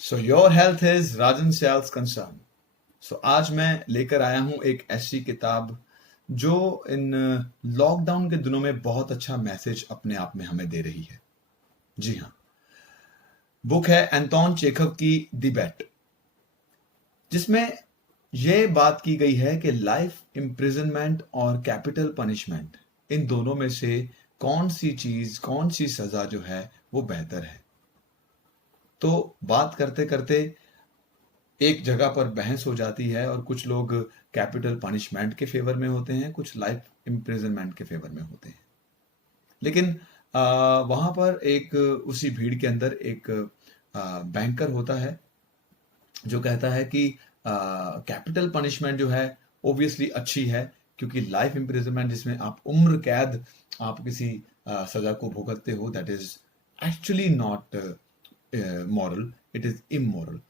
So your health is Rajan श्याल्स concern. So आज मैं लेकर आया हूं एक ऐसी किताब जो इन लॉकडाउन के दिनों में बहुत अच्छा मैसेज अपने आप में हमें दे रही है। जी हाँ, बुक है एंटोन चेखव की दी बेट, जिसमें यह बात की गई है कि लाइफ इम्प्रिजनमेंट और कैपिटल पनिशमेंट, इन दोनों में से कौन सी चीज, कौन सी सजा जो है वो बेहतर है। तो बात करते करते एक जगह पर बहस हो जाती है और कुछ लोग कैपिटल पनिशमेंट के फेवर में होते हैं, कुछ लाइफ इम्प्रिजनमेंट के फेवर में होते हैं। लेकिन वहां पर एक उसी भीड़ के अंदर एक बैंकर होता है जो कहता है कि कैपिटल पनिशमेंट जो है ओबियसली अच्छी है, क्योंकि लाइफ इम्प्रिजनमेंट जिसमें आप उम्र कैद आप किसी सजा को भुगतते हो, that is actually not moral, it is immoral.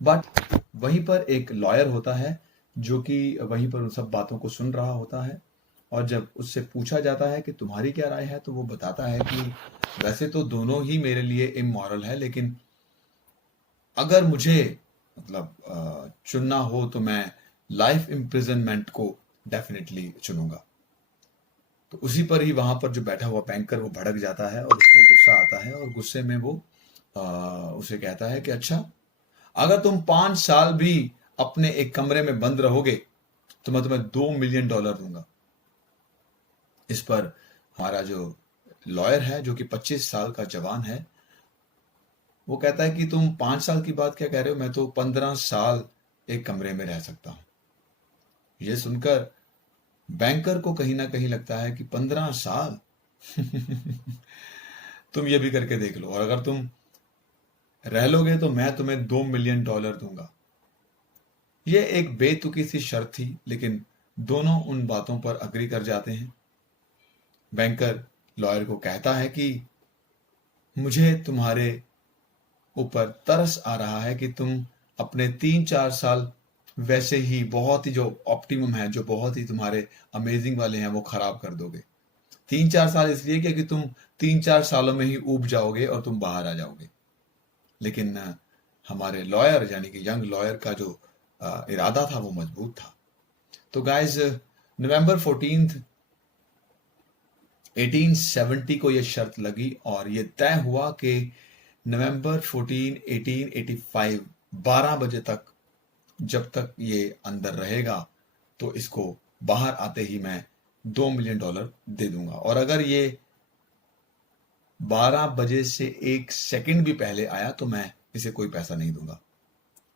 But वहीं पर एक लॉयर होता है जो कि वहीं पर उन सब बातों को सुन रहा होता है, और जब उससे पूछा जाता है कि तुम्हारी क्या राय है, तो वो बताता है कि वैसे तो दोनों ही मेरे लिए इमोरल है, लेकिन अगर मुझे चुनना हो तो मैं लाइफ इम्प्रिजनमेंट को डेफिनेटली चुनूंगा। तो उसी पर ही वहां पर जो बैठा हुआ बैंकर वो भड़क जाता है और उसको गुस्सा आता है, और गुस्से में वो उसे कहता है कि अच्छा, अगर तुम 5 साल भी अपने एक कमरे में बंद रहोगे तो मैं तुम्हें $2 मिलियन दूंगा। इस पर हमारा जो लॉयर है, जो कि 25 साल का जवान है, वो कहता है कि तुम 5 साल की बात क्या कह रहे हो, मैं तो 15 साल एक कमरे में रह सकता हूं। यह सुनकर बैंकर को कहीं ना कहीं लगता है कि 15 साल तुम ये भी करके देख लो, और अगर तुम रह लोगे तो मैं तुम्हें $2 मिलियन दूंगा। यह एक बेतुकी सी शर्त थी, लेकिन दोनों उन बातों पर अग्री कर जाते हैं। बैंकर लॉयर को कहता है कि मुझे तुम्हारे ऊपर तरस आ रहा है कि तुम अपने 3-4 साल वैसे ही बहुत ही जो ऑप्टिमम है, जो बहुत ही तुम्हारे अमेजिंग वाले हैं, वो खराब कर दोगे। 3-4 साल इसलिए क्योंकि तुम 3-4 सालों में ही ऊब जाओगे और तुम बाहर आ जाओगे। लेकिन हमारे लॉयर यानी कि यंग लॉयर का जो इरादा था वो मजबूत था। तो गाइज, नवंबर 14 1870 को यह शर्त लगी, और यह तय हुआ कि नवंबर 14 1885 12 बजे तक, जब तक ये अंदर रहेगा तो इसको बाहर आते ही मैं $2 मिलियन दे दूंगा, और अगर ये 12 बजे से 1 सेकंड भी पहले आया तो मैं इसे कोई पैसा नहीं दूंगा।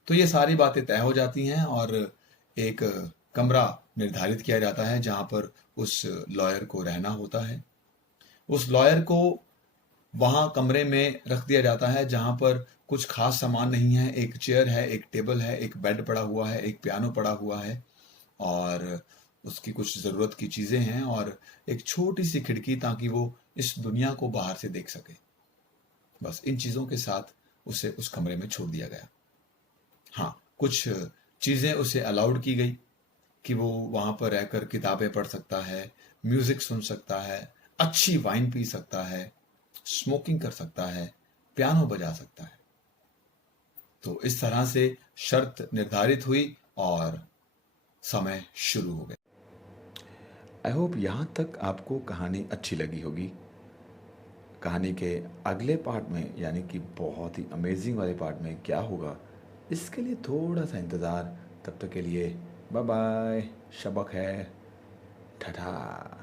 तो ये सारी बातें तय हो जाती हैं, और एक कमरा निर्धारित किया जाता है जहां पर उस लॉयर को रहना होता है। उस लॉयर को वहां कमरे में रख दिया जाता है जहां पर कुछ खास सामान नहीं है। एक चेयर है, एक टेबल है, एक बेड पड़ा हुआ है, एक पियानो पड़ा हुआ है, और उसकी कुछ ज़रूरत की चीज़ें हैं, और एक छोटी सी खिड़की ताकि वो इस दुनिया को बाहर से देख सके। बस इन चीज़ों के साथ उसे उस कमरे में छोड़ दिया गया। हाँ, कुछ चीज़ें उसे अलाउड की गई कि वो वहां पर रहकर किताबें पढ़ सकता है, म्यूजिक सुन सकता है, अच्छी वाइन पी सकता है, स्मोकिंग कर सकता है, पियानो बजा सकता है। तो इस तरह से शर्त निर्धारित हुई और समय शुरू हो गया। आई होप यहाँ तक आपको कहानी अच्छी लगी होगी। कहानी के अगले पार्ट में, यानी कि बहुत ही अमेजिंग वाले पार्ट में क्या होगा, इसके लिए थोड़ा सा इंतज़ार। तब तक के लिए बाय बाय, शबक है, ठठा।